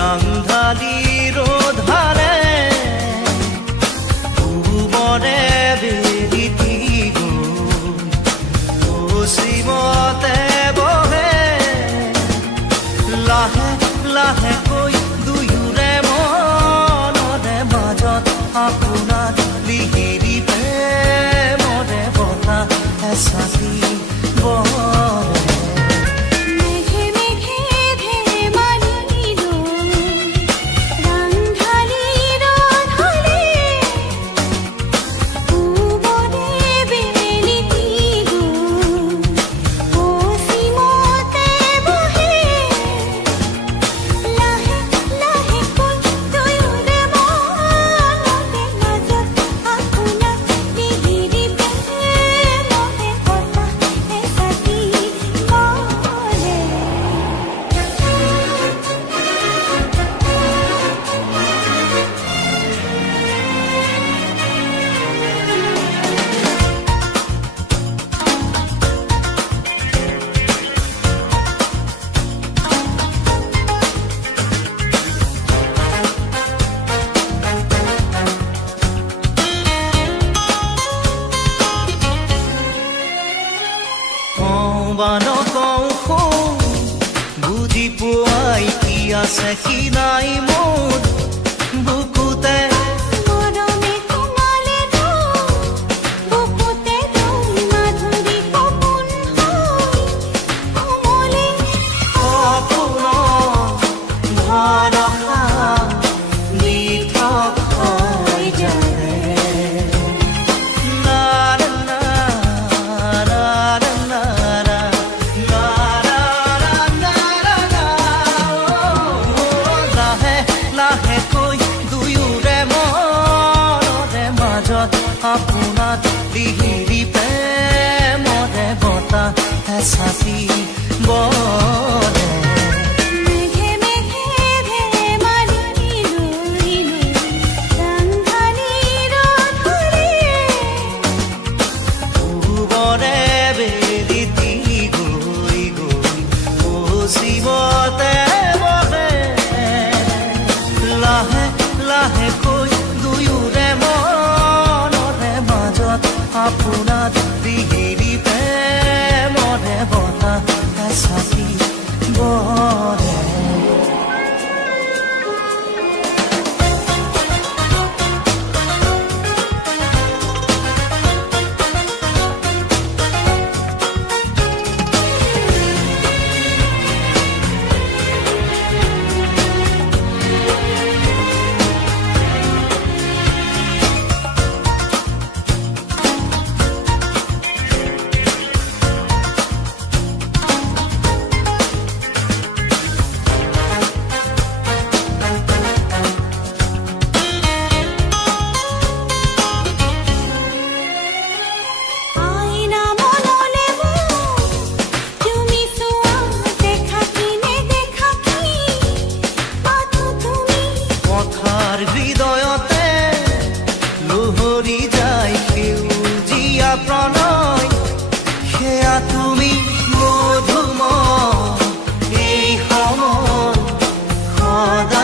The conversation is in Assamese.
ৰাংঢালী ৰ'ধাৰে পূবৰে বেলিটি গৈ পশ্চিমতে বহে লাহে লাহেকৈ দুয়োৰে মনৰে মাজত আপোনাক লিহিৰি প্ৰেমৰে বতাহ এচাকি বহে বুজি পোৱাই কি আছে কি নাই মোৰ বুকুতে মৰমে তোমালে বুকুতে মাধুৰী সপোন হয় কোমলে সপোন ভৰসা নিথক হৈ যায় আপোনাত লিহিৰি প্ৰেমৰে বতাহ এচাকি বহে পূবৰে বেলিটি গৈ গৈ পশ্চিমতে বহে লাহে লাহেকৈ দুয়োৰে আপোনাত লিহিৰি প্ৰেমৰে বতাহ এচাকি বহে হৃদয়তে লোহৰি যায় সেউজীয়া প্ৰণয় সেয়া তুমি মধুময় এই সময় সদা